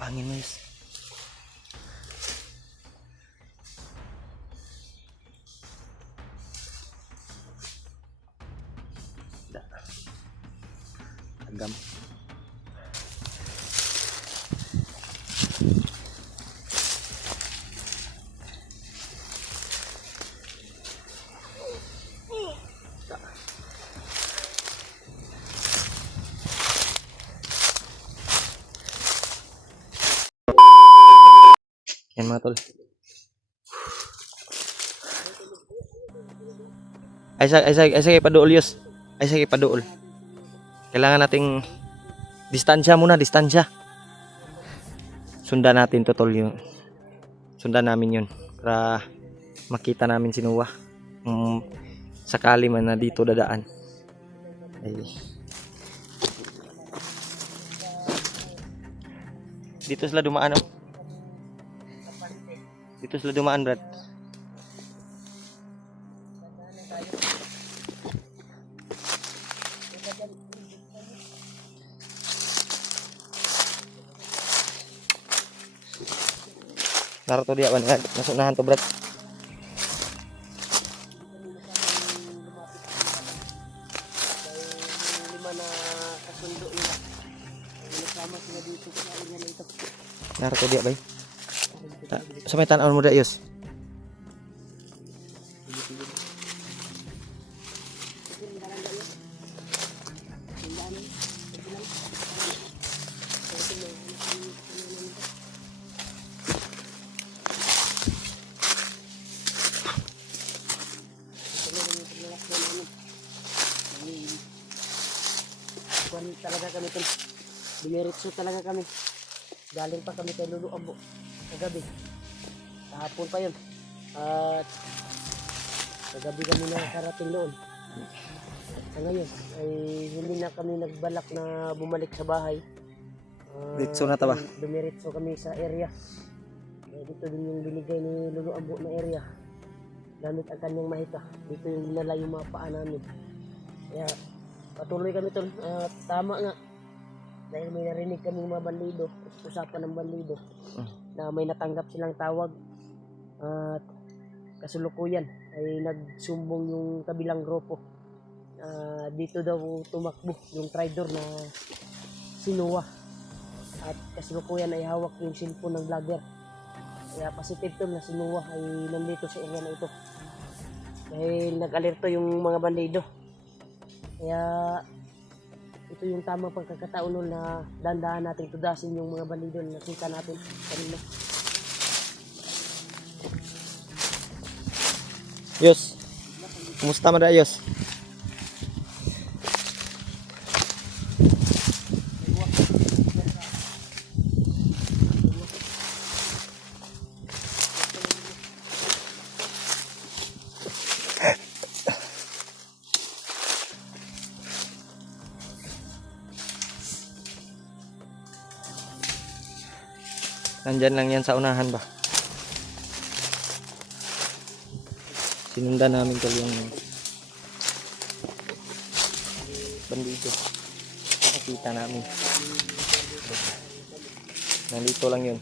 Pangin mo yus. Agam. Yan mga tol. Ay sige paduol yus. Ay sige paduol. Kailangan nating distansya muna, distansya. Sundan natin to tol yun. Sundan namin yun para makita namin si Noah. Sakali man na dito dadaan. Ay. Dito sila dumaan oh. Dito sila dumaan, Brad. Naruto dia ban, masuk nahan to, Brad. Lima na kasundo nila. Sama sila dito sa area na ito. Naruto dia, bay. Sa may tanaw mo da, Yus. Talaga kami tol. Dumiretso talaga kami. Galing pa kami kay Lulu Ambo kagabi. Kahapon pa yun. At kagabi kami nakarating doon. At sa ngayon ay hindi na kami nagbalak na bumalik sa bahay. Diretso na taba. Dumiretso kami sa area. Dito din yung binigay ni Lulu Ambo na area. Gamit ang kanyang mahika. Dito yung dinala yung mga paa namin. Kaya patuloy kami tol. Tama nga. Dahil may narinig kami mga bandido, usapan ng bandido na may natanggap silang tawag at kasulukuyan ay nagsumbong yung kabilang grupo. Dito daw tumakbo yung traitor na si Noah at kasulukuyan ay hawak yung cellphone ng vlogger. Kaya positive tol na si Noah ay nandito sa area na ito. Dahil nag-alerto yung mga bandido. Kaya ito yung tamang pagkakataon nun na dandahan natin tudasin yung mga bandido na nakita natin kanina. Yus, kumusta man Yus? Nandyan lang yan sa unahan ba? Sinundan namin kali yung bandido. Nakakita namin. Nandito lang yun.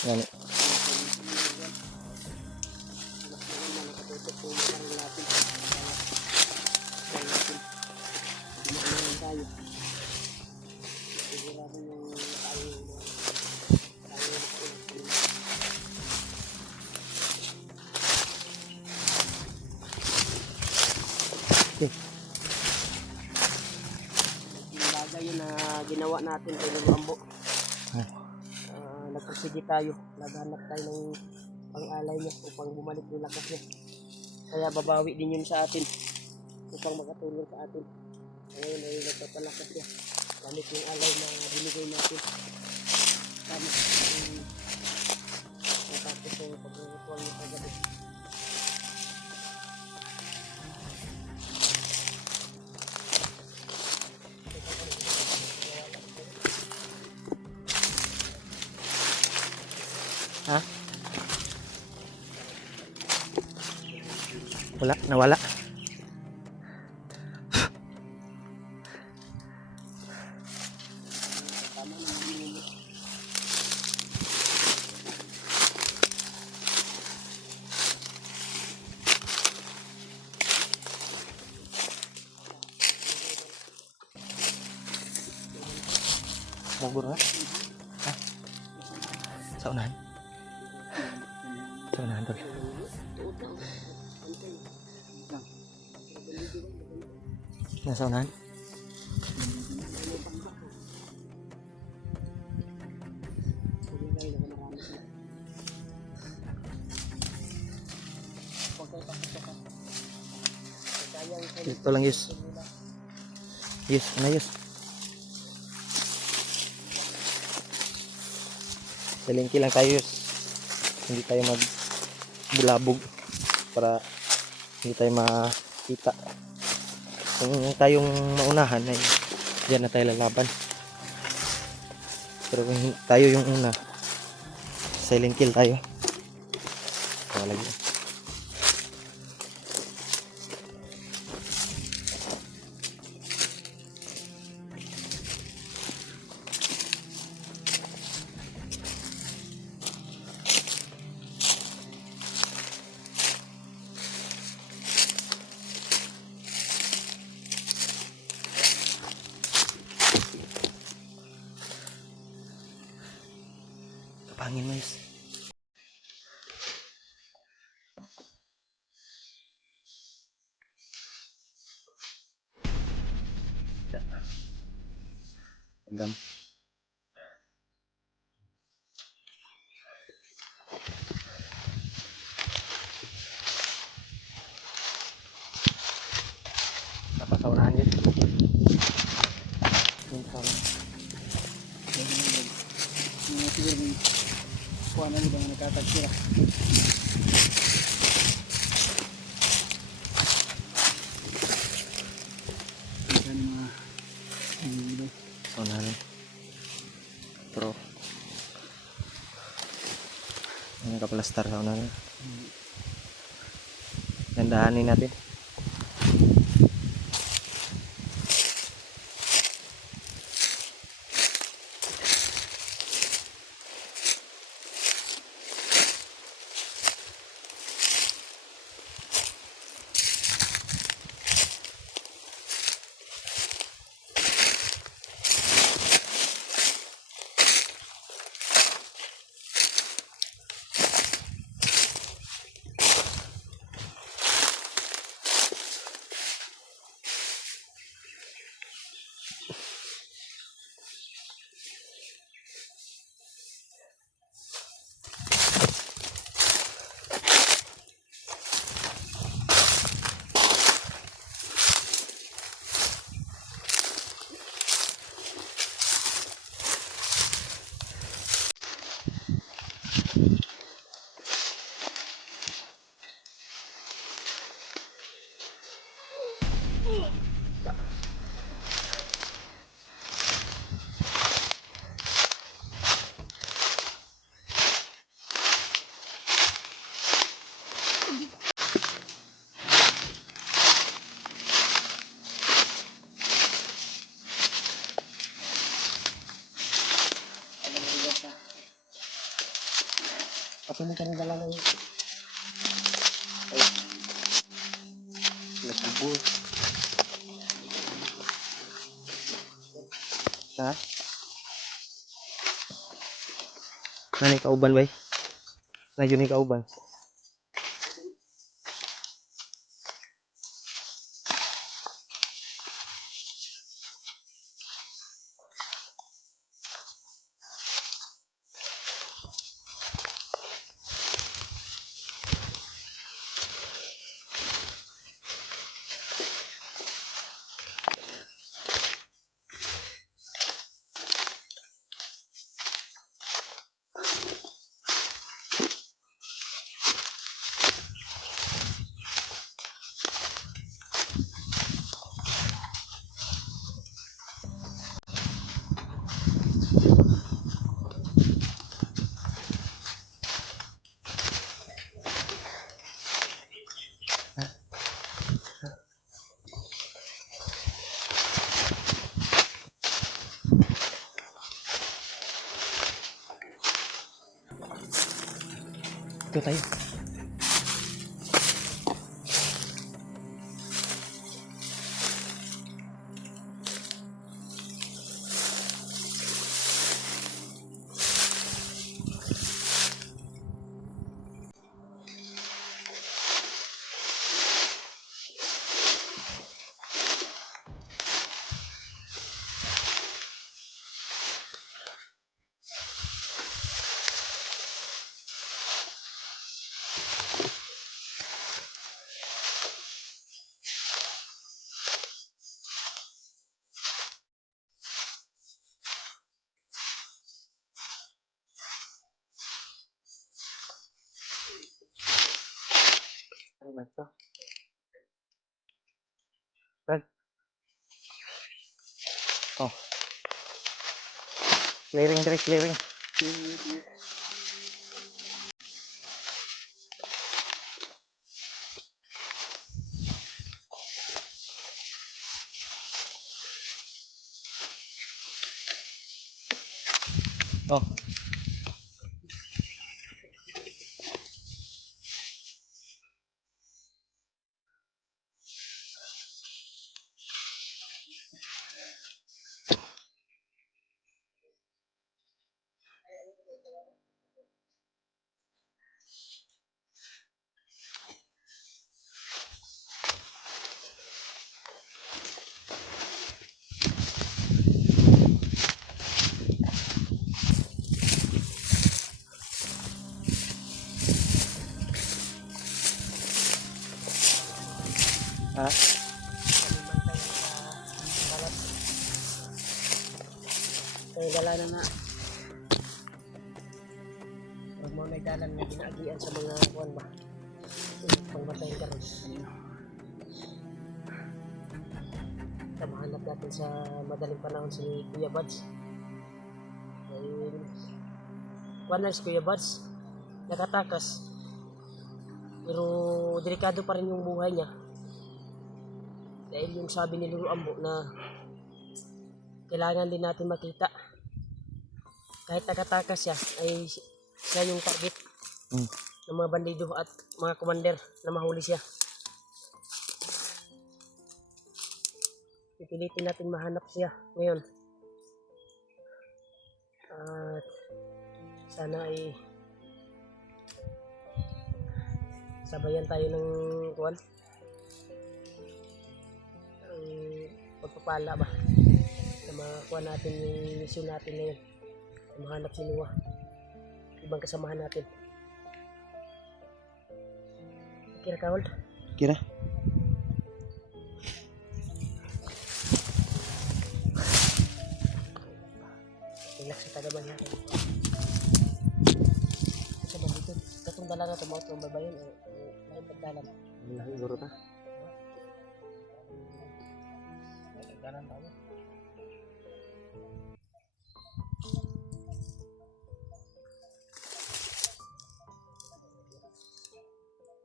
Yan. Bagay yun na ginawa natin kay Lulu Ambo. Nagpursige tayo, naghanap tayo ng pang-alay niya upang bumalik yung lakas niya. Kaya babawi din yun sa atin upang makatulong sa atin. Ngayon ay nagpapalakas niya gamit yung alay na binigay natin. Tama natapos yung pag-ritual niya kagabi. Ha? Wala, nawala. Mugur na? Ha? Sa unahan? Sa unahan tol. Nasa unahan? Ito lang Yus. Yus, ano Yus? Salingki lang tayo Yus. Hindi tayo magbulabog para hindi tayo makita. Kung tayong maunahan ay diyan na tayo lalaban. Pero kung tayo yung una, silent kill tayo. Wala lagi. Kapangin mo Yus. Hanggang napasaunahan Yus. Yung sama. Kuha na nila mga nakatagsira. Saunahan. Pero ang kaplastar sa unahan. Gandahanin natin. Patuloy ka rin dala ng Nagbubuo. Ha? Nani kauban bay? Na yun ni kauban. Ito tayo. Ano ba ito? Brad. Oh. Clearing, direct clearing. Oh. Ha? Kaya gala na nga. Huwag mo na dalan na ginaagian sa mga kuwan ba. Pangmatay ka rin. Mahanap natin sa madaling panahon si Kuya Buds. Dahil kuwan lang si Kuya Buds. Nakatakas. Pero delikado pa rin yung buhay niya. Dahil yung sabi ni Lulu Ambo na kailangan din natin makita. Kahit nakatakas siya, ay siya yung target ng mga bandido at mga commander na mahuli siya. Pipilitin natin mahanap siya ngayon. At sana ay sabayan tayo ng kuwan. Ang pagpapala ba na makuha natin yung mission natin ngayon. Mahanap si Noah. Ibang kasamahan natin. Kira ka, Wald? Kira. Relax sa tagaban natin. Sa bandito, katong dala na tumawag ng babayon o may pagdalan. Siguro ta. Pagdalan tayo.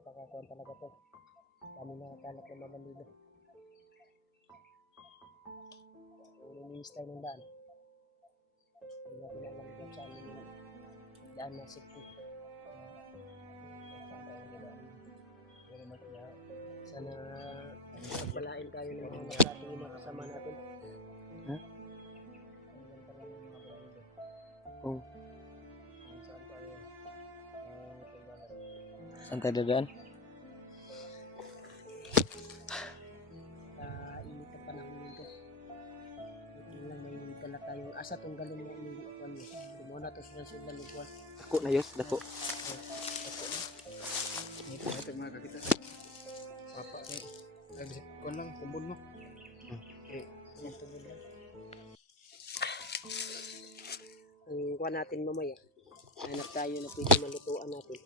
Napakakuhan talaga to. Dami na kalat ng mga bandido. Nilinis tayo ng daan. Hindi natin alam kung saan yung daan na safety. Sana magpalain tayo ng mga natin yung mga kasama natin. Ha? Oh. Saan tayo? Saan tayo dadaan? Init ang panahon nito. Ito lang may kala tayong asa tong galon mo umiikuan mo. Kumuha na to sa sudan lukuan. Dako na yos, dako. Ito mga kakita. Papa kayo. Nagbisip ko lang, kumbon mo. Okay. Yan tungod lang. Ang kuha natin mamaya. Hanap tayo na pwede malutuan natin.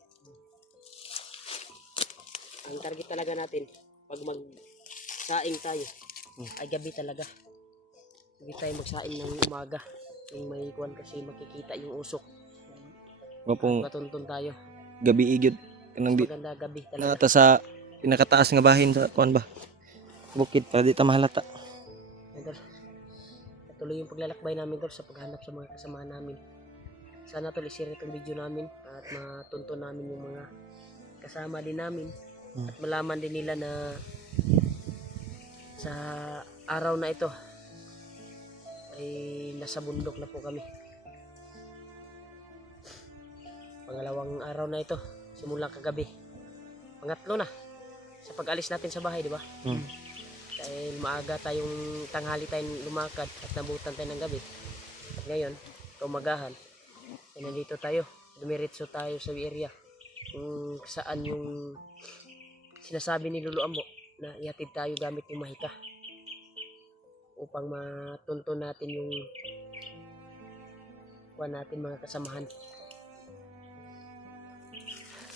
Ang target talaga natin pag magsaing tayo ay gabi talaga. Hindi tayo magsaing ng umaga. Yung may kuwan kasi makikita yung usok. Mapong Matuntun tayo. gabi igid. Kanang di Maganda gabi talaga. nata sa pinakataas nga bahin sa kuan ba? Bukid para di ta mahalata. Idol, patuloy yung paglalakbay namin, Idol, sa paghanap sa mga kasamahan namin. sana tol i-share itong video namin at matunto namin yung mga kasama din namin at malaman din nila na sa araw na ito ay nasa bundok na po kami. Pangalawang araw na ito simula kagabi. Pangatlo na sa pag-alis natin sa bahay, di ba? Dahil maaga tayong tanghali tayong lumakad at nabutan tayo ng gabi. At ngayon, kaumagahan, ay nandito tayo. Dumiretso tayo sa area kung saan yung sinasabi ni Lolo Ambo na ihatid tayo gamit yung mahika upang matunto natin yung kuha natin mga kasamahan.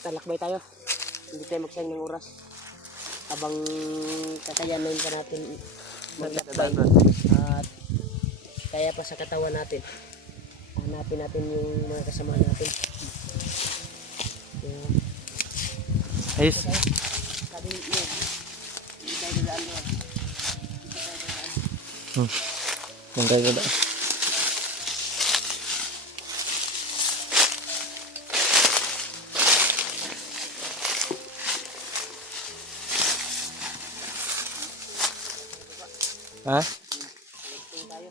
Talakbay tayo. Hindi tayo magsayang ng oras habang kakayanin pa natin maglakbay at kaya pa sa katawan natin. Hanapin natin yung mga kasama natin. Ayos. Sabi niyo, hindi tayo dadaan doon. Bangkay ko ba? Ha? Tingin tayo.